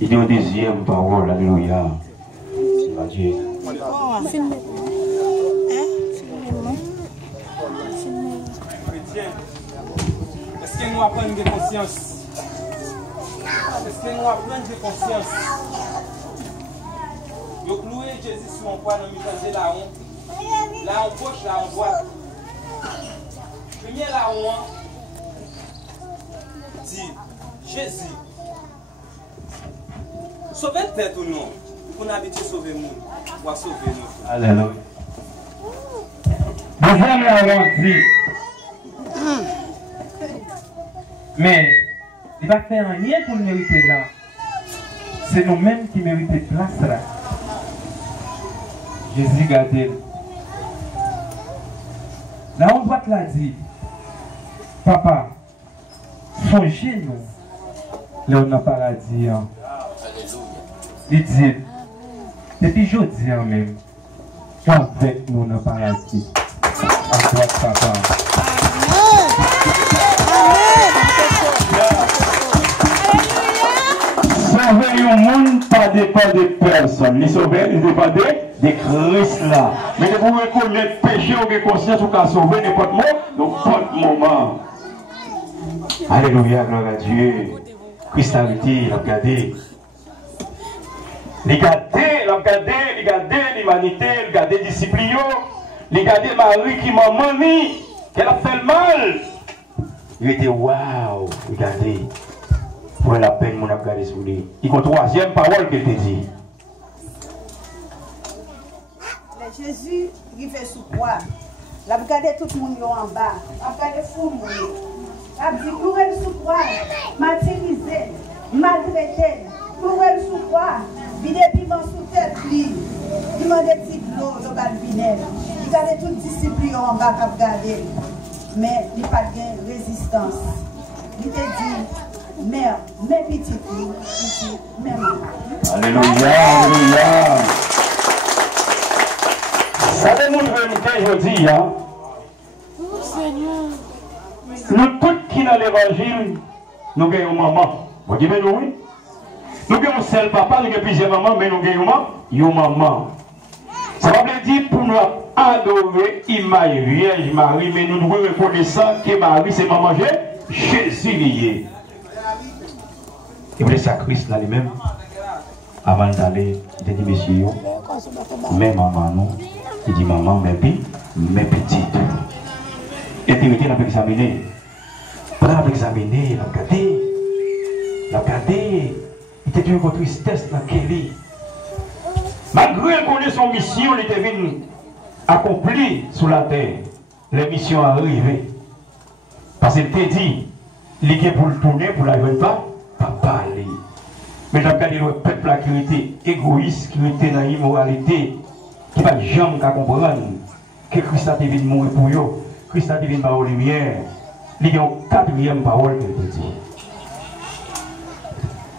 Il dit une deuxième parole, alléluia. C'est Dieu. Est-ce que nous apprenons de conscience? Est-ce que nous apprenons de conscience? Vous clouez Jésus sur mon poids dans le milieu de la honte. Là en gauche, là en droite. Premier là on dit Jésus. Sauvez tête ou non? Pour n'habiter sauver nous. Ou sauver nous. Alléluia. Deuxième là on dit. Mais il va faire rien pour mériter là. C'est nous-mêmes qui méritons place là. Jésus gardez. Là on voit là dit, papa, songez-nous, là on a paradis. Il dit, depuis jeudi même, avec nous dans le paradis. À toi papa. Sauver le monde pas dépend de personne. Les sauver, il dépend de Christ là. Mais de vous reconnaître péché ou de conscience ou qu'à sauver n'importe moment, donc pas de moment. Alléluia, gloire à Dieu. Christ a arrêté, il a regardé. Il a regardé l'humanité, il a regardé les disciples, il a regardé Marie qui m'a mani, qu'elle a fait le mal. Il était waouh, regardez. Pour la peine, mon a regardé sur lui. Il y a une troisième parole qu'il te dit. Jésus qui fait sous croix. Il a regardé tout le monde en bas. Il a regardé tout le monde. Il a dit, clouez sous croix, martyrisé, maltraité, clouez sous croix, vidé piment sous tête, il demande des petits l'eau, le bal vinaigre. Il regardait toute discipline en bas qu'il a regardé. Mais il n'y a pas de résistance. Il te dit, mère, mes petites filles, mes mamans. Alléluia, alléluia. Ça démontre l'unité aujourd'hui, hein? Nous tous qui dans l'évangile, nous gagnons maman. Vous dites nous oui? Nous gagnons seul papa, nous gagnons plusieurs mamans, mais nous gagnons maman. Ça veut dire pour nous adorer l'image Vierge Marie, mais nous devons reconnaître que Marie c'est maman Jésus lié. Et vous ça Christ là lui-même, avant d'aller, il dit monsieur, mais maman non, il dit maman, mes petites. Et tu m'étais examiné. Pendant l'examiner, il a regardé. Il était d'une tristesse dans Kelly. Malgré qu'il connaît son mission, il était venu accompli sur la terre. Les missions arrivées. Parce qu'il t'a dit, il est pour le tourner, pour la jeune pas parler. Mais j'ai regardé le peuple qui était égoïste, qui était dans l'immoralité, qui n'a jamais comprendre que Christ a devenu mourir pour eux. Christ a devenu par lumière. Il y a une quatrième parole que je dis.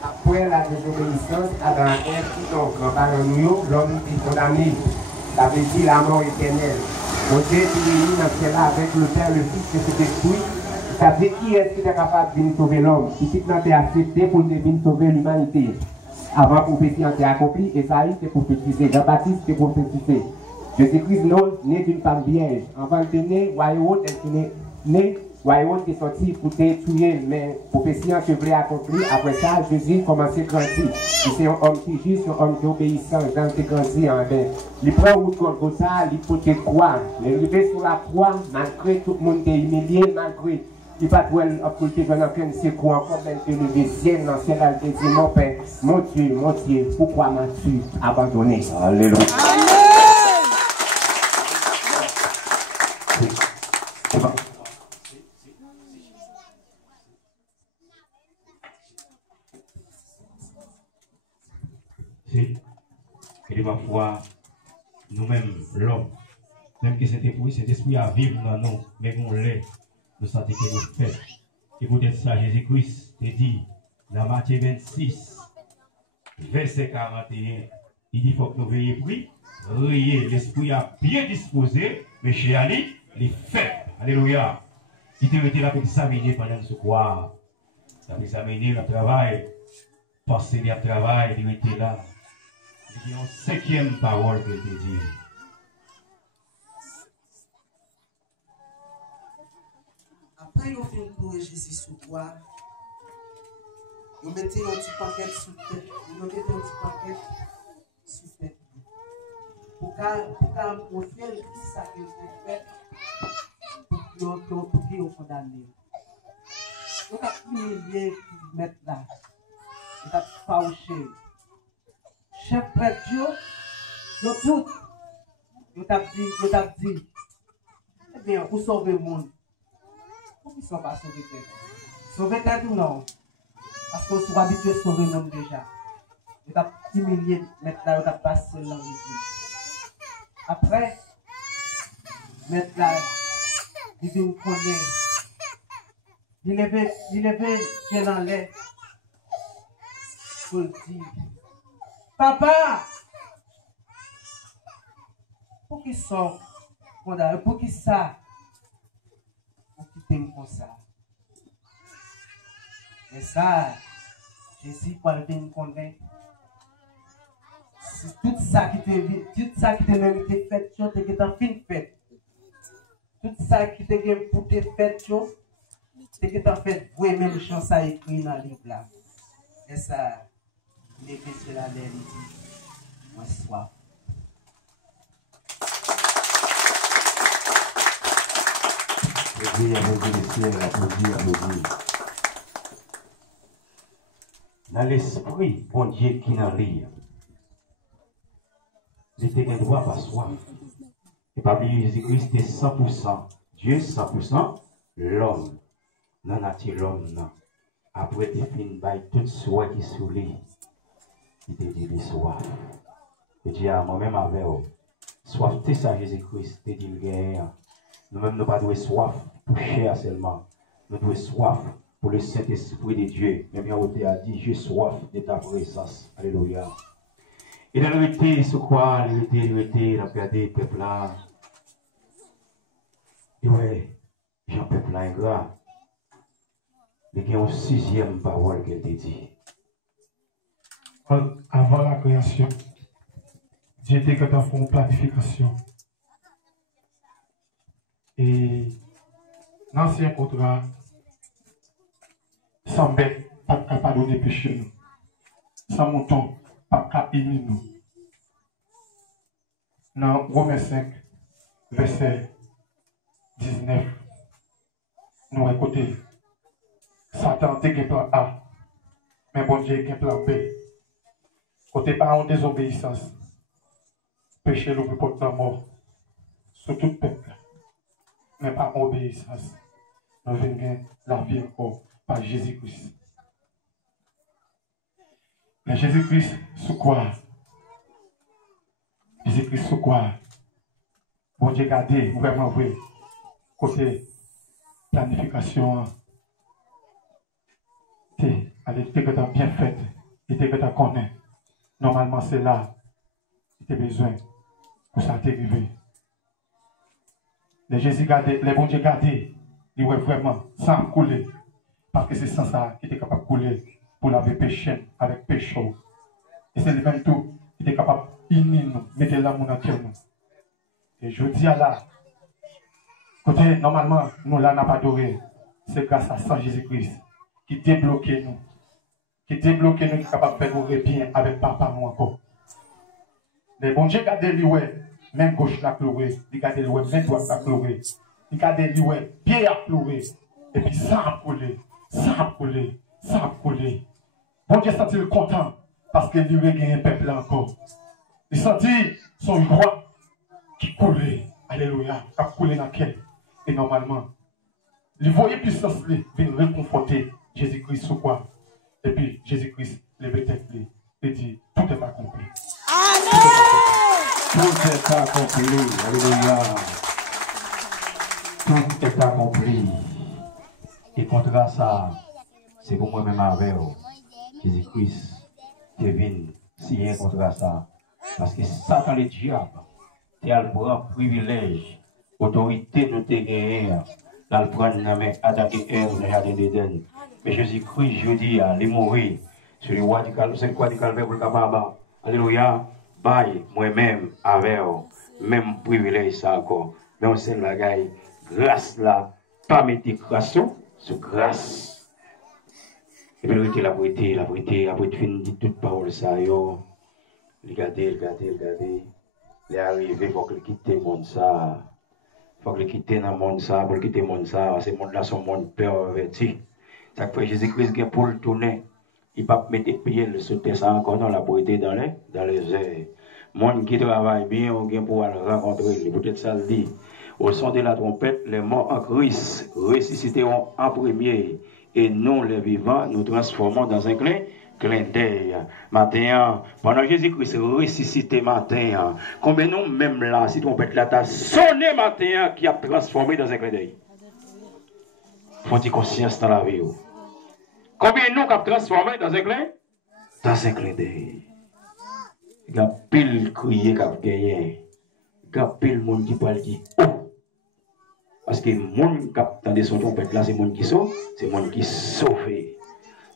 Après la désobéissance, Adam et donc nous, l'homme est condamné. Ça veut dire la mort éternelle. Mon Dieu est réuni dans cela avec le Père, le Fils et cet esprit. Ça veut dire qui est-ce qui est capable de venir sauver l'homme? Qui est accepté pour venir sauver l'humanité. Avant prophétie a été accomplie, Esaïe s'est prophétisé, Jean-Baptiste s'est prophétisé. Jésus-Christ né d'une femme vierge. Avant de naître, royaume est né. Royaume qui est sorti pour te tuer, mais prophétie en chevalier accompli. Après ça, Jésus commence à grandir. C'est un homme qui juste, un homme qui est obéissant, dans qui grandit en vain. Il prend route contre ça, il faut te croire. Il est arrivé sur la croix, malgré tout le monde est humilié, malgré. Il va pour occulter dans aucun secours encore, même que le ciel, dans le ciel, il dit, mon Père, mon Dieu, pourquoi m'as-tu abandonné? Alléluia. Et ma foi, nous-mêmes, l'homme, même que cet esprit à vivre dans nous, mais on l'est, nous sentons que nous faisons. Écoutez ça, Jésus-Christ te dit, dans Matthieu 26, verset 41, il dit qu'il faut que nous veillions pris, l'esprit a bien disposé, mais chez Ali, les faits. Alléluia. Il te mettait là pour examiner pendant ce soir. Ça pour examiner le travail. Pensez à travail, il était là. Il y a une cinquième parole que te dit. Après, ils ont fait pour Jésus sous toi. Ils mettaient un petit paquet sous tête. Ils mettaient un petit paquet sous tête. Pour qu'on confie ça que vous fait pour qu'ils soient condamnés. Donc, à humilier pour mettre là. Il a fauché. Chef prêtre, yo tout. Yo t'a dit. Eh bien, vous sauvez le monde. Pourquoi ils ne sont pas sauvés tête? Sauver tête ou non? Parce qu'on soit habitué à sauver le monde déjà. Yo t'a humilié, mettre là, yo t'a passé dans l'église. Après, mettre là, il vient connaître. Il levait, Dieu dans l'air. Pour dire, papa, pour qu'il sorte, pour qu'il ça, pour qu'il t'aime comme ça. Et ça, Jésus, pour le convaincre, c'est tout ça qui te mérité fait, tu es en fin fait. Tout ça qui te pour te fait, tu es en fait, vous même chance à écrire dans le livre là. Et ça, les péchés la l'air, il dit, moi soif. Applaudis, applaudis. Dans l'esprit, bon Dieu qui n'a rien. Il était un droit par soif. Et par Jésus-Christ est 100%. Dieu 100%, l'homme. Non, nature l'homme. Après, tu finis par tout soin qui est sous lui. Il te dit de soif. Et Dieu a moi-même avec eux. Soif, c'est ça Jésus-Christ. Il te dit le nous-mêmes, nous ne devons pas soif pour cher seulement. Nous devons soif pour le Saint-Esprit de Dieu. Même Yahweh a dit, j'ai soif de ta présence. Alléluia. Et dans l'unité, ce quoi, l'unité, la regardé le peuple là. Et ouais, j'ai un peuple là ingrat. Il y a une sixième parole qu'elle te dit. Avant la création, Dieu était quand on fait une planification. Et l'ancien contrat, sans bête, pas capable de donner péché nous. Sans mouton, pas capable de nous. Dans Romains 5, verset 19, nous écoutons. Satan a un plan A, mais bon Dieu a un plan B. Côté par en désobéissance, péché nous porte la mort sur tout peuple. Mais par obéissance, nous venons la vie encore par Jésus-Christ. Mais Jésus-Christ, sous quoi? Jésus-Christ, sous quoi? Bon Dieu, gardez, vraiment vrai, côté planification, elle était bien faite, elle était connaît. Normalement, c'est là, il a besoin pour ça t'arriver. Les Jésus gardé, les bons Dieu gardé, ils vont vraiment sans couler. Parce que c'est sans ça qui était capable de couler pour laver péché avec péché. Et c'est le même tout qui était capable de mettre l'amour dans le. Et je dis à là, côté normalement, nous là n'a pas adoré. C'est grâce à Saint Jésus-Christ qui débloque nous. Qui débloque nous, qui est capable de faire nous bien avec papa nous encore. Les bons Dieu gardent lui, même gauche la clouée, il garde lui, même droite la clouée. Il garde lui, pied à clouer. Et puis ça a coulé, ça a coulé, ça a coulé. Bon Dieu sent-il content parce que lui gagne un peuple encore. Il sentit son roi qui coulait, alléluia, qui a coulé dans quel. Et normalement, il voyait puissance lui venir réconforter Jésus-Christ sous quoi. Et puis Jésus-Christ levait tête lui et dit, tout est accompli. Amen. Tout est accompli. Alléluia. Tout est accompli. Et contre ça, c'est pour moi-même avec Jésus-Christ qui vient signer contre ça. Parce que Satan le diable, tu as le grand privilège, autorité de te gagner, dans le prendre dans Adam et Ève dans le jardin d'Éden. Mais Jésus-Christ, je dis, il est mort C'est quoi du calvaire pour le capable. Alléluia. Bye, moi-même, avec même privilège ça encore. Mais on sait le bagaille, grâce là, pas mettre grâce sur grâce. Et puis la vérité, après tu finis de toute parole ça, yo. Regardez. Il est arrivé, il faut qu'il quitte le monde ça. Il faut qu'il quitte le monde ça, pour quitter le monde ça. Ce monde là, son monde perverti. Ça fait Jésus-Christ qui est pour le tourner. Il ne peut pas mettre pied le sauter ça encore dans la beauté dans les airs. Monde qui travaille bien, on vient pour le rencontrer. Peut-être ça le dit. Au son de la trompette, les morts en Christ ressusciteront en premier. Et nous, les vivants, nous transformons dans un clin d'œil. Matin, pendant Jésus-Christ ressuscité matin, combien nous, même là, si trompette là, t'as sonné matin qui a transformé dans un clin d'œil. Faut-il conscience dans la vie. Combien nous avons transformé dans un clin d'œil. Il y a pile crié qui a gagné. Il y a pile monde qui parle qui oh. Parce que les gens qui attendent son trompette là, c'est les gens qui sauve, c'est les gens qui sauvent.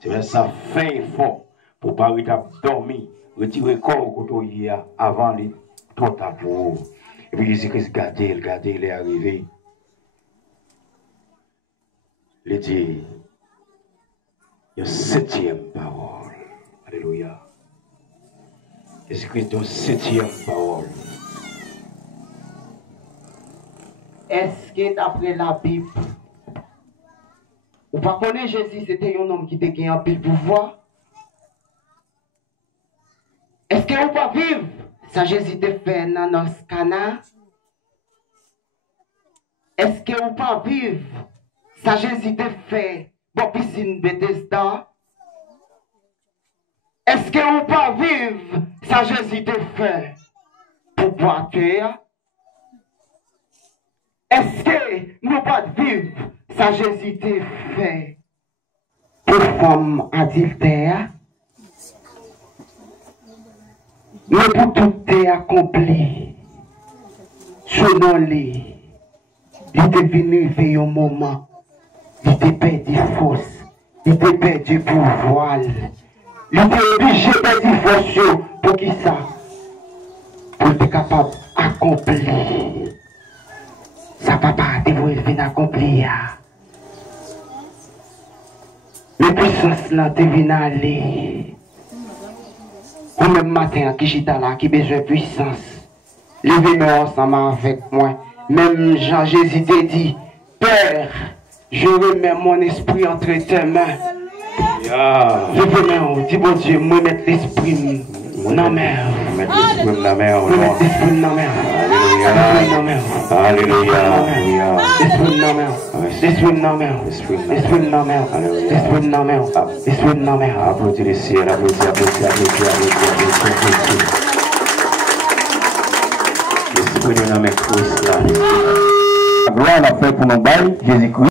C'est vrai, ça fait effort pour ne pas dormir, retirer le corps au avant les trop tard pour. Et puis Jésus-Christ, regardez, il est arrivé. Il dit, il y a une 7e parole. Alléluia. Jésus-Christ, une 7e parole. Est-ce que d'après la Bible, ou pas connaître Jésus, c'était un homme qui était gagné en pile pouvoir? Est-ce que vous pas vivre ça Jésus te fait dans ce canard? Est-ce que vous pas vivre ça Jésus te fait dans piscine Bethesda? Est-ce que vous pas vivre ça Jésus te fait pour boire? Est-ce que nous pas vivre ça Jésus te fait pour femme adultère? Mais pour tout est accompli, selon lui, il est venu vers un moment, il était perdu force, il était perdu pouvoir, il était obligé de perdre force pour qui ça? Pour être capable d'accomplir. Ça papa devrait venir accomplir. Les puissances là deviennent aller. Ou même matin qui j'étais là, qui besoin de puissance. Levez-moi ensemble avec moi. Même Jean Jésus te dit, Père, je remets mon esprit entre tes mains. Levez-moi, dis bon Dieu, moi mettre l'esprit dans la mer. Mettre l'esprit dans la mer. Mettre l'esprit dans la mer. Alléluia. L'esprit dans la mer. L'esprit dans la mer. L'esprit dans la mer. L'esprit dans la mer. L'esprit dans la mer. Applaudis le ciel, applaudis. L'esprit dans la mer, Christ là. La gloire a fait pour nos bails, Jésus-Christ.